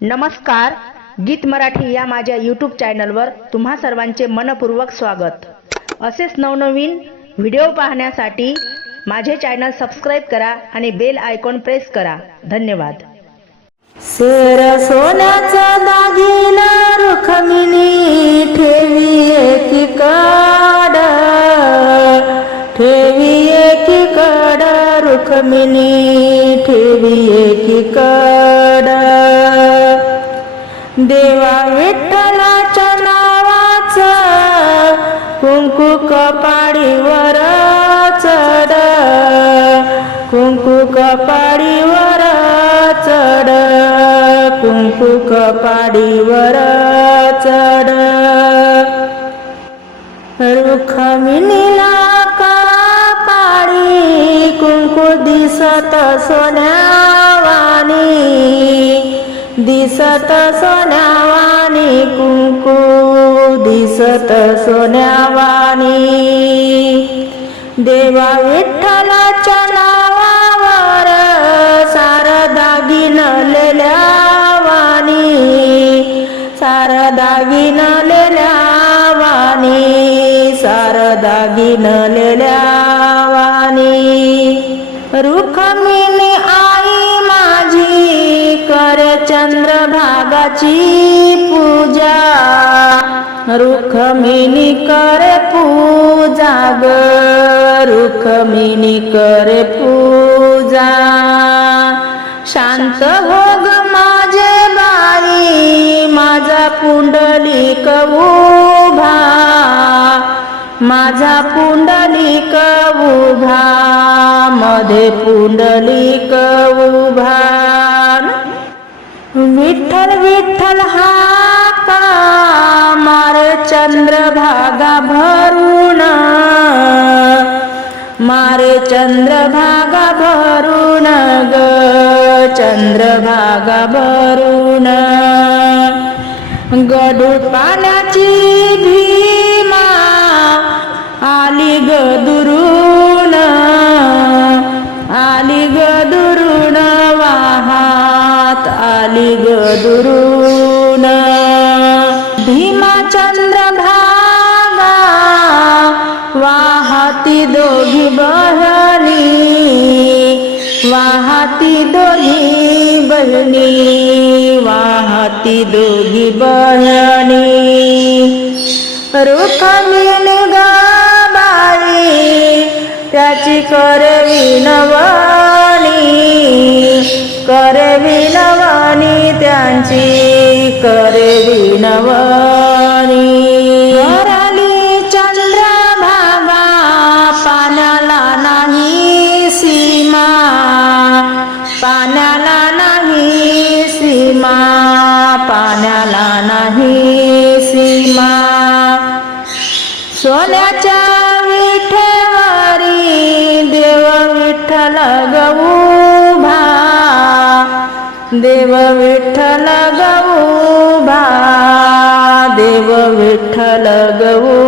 नमस्कार गीत मराठी या माझ्या यूट्यूब चॅनलवर तुम्हा सर्वांचे मनपूर्वक स्वागत. असेच नवनवीन व्हिडिओ पाहण्यासाठी माझे चॅनल सबस्क्राईब करा आणि बेल आयकॉन प्रेस करा. धन्यवाद. सर सोन्याचा दागिना रुखमिनी ठेवी एकीकड ठेवी एकीकड रुखमिनी ठेवी एकीकड देवा विठ्ठलाच्या नावाचं कुंकू कपाडीवर चढ कुंकू कपाडीवर चढ कुंकू कपाडीवर चढ. रुखमिनीला कापाडी कुंकू दिसत सोन्या दिसत सोन्यावानी कुंकू दिसत सोन्यावानी. देवा विठ्ठलाच्या नावावर सारदा गिनलेल्या वाणी सारदा गिनलेल्या वाणी सारदा गिनलेल्या वाणी. रुखमिनी चंद्रभागाची पूजा. रुखमिनी करे पूजा ग. रुखमिनी करे पूजा. शांत हो ग माझे बाई माझा पुंडलिक उभा माझा पुंडलिक उभा मध्ये पुंडलिक उभा विठ्ठल विठ्ठल हा का मारे चंद्रभागा भरून. मारे चंद्रभागा भरून ग चंद्रभागा भरून. गडू पाण्याची ग दुरून. भीमा वाहती दोघी बहिणी वाहती दोघी बहिणी वाहती दोघी बहिणी रुखमिनी गाबाई त्याची करवी नवा त्यांची करे विनवणी. चंद्र भावा पाण्याला नाही सीमा. पाण्याला नाही सीमा. पाण्याला नाही सीमा. सोन्याच्या देव विठ्ठल गऊभा देव विठ्ठल गऊभा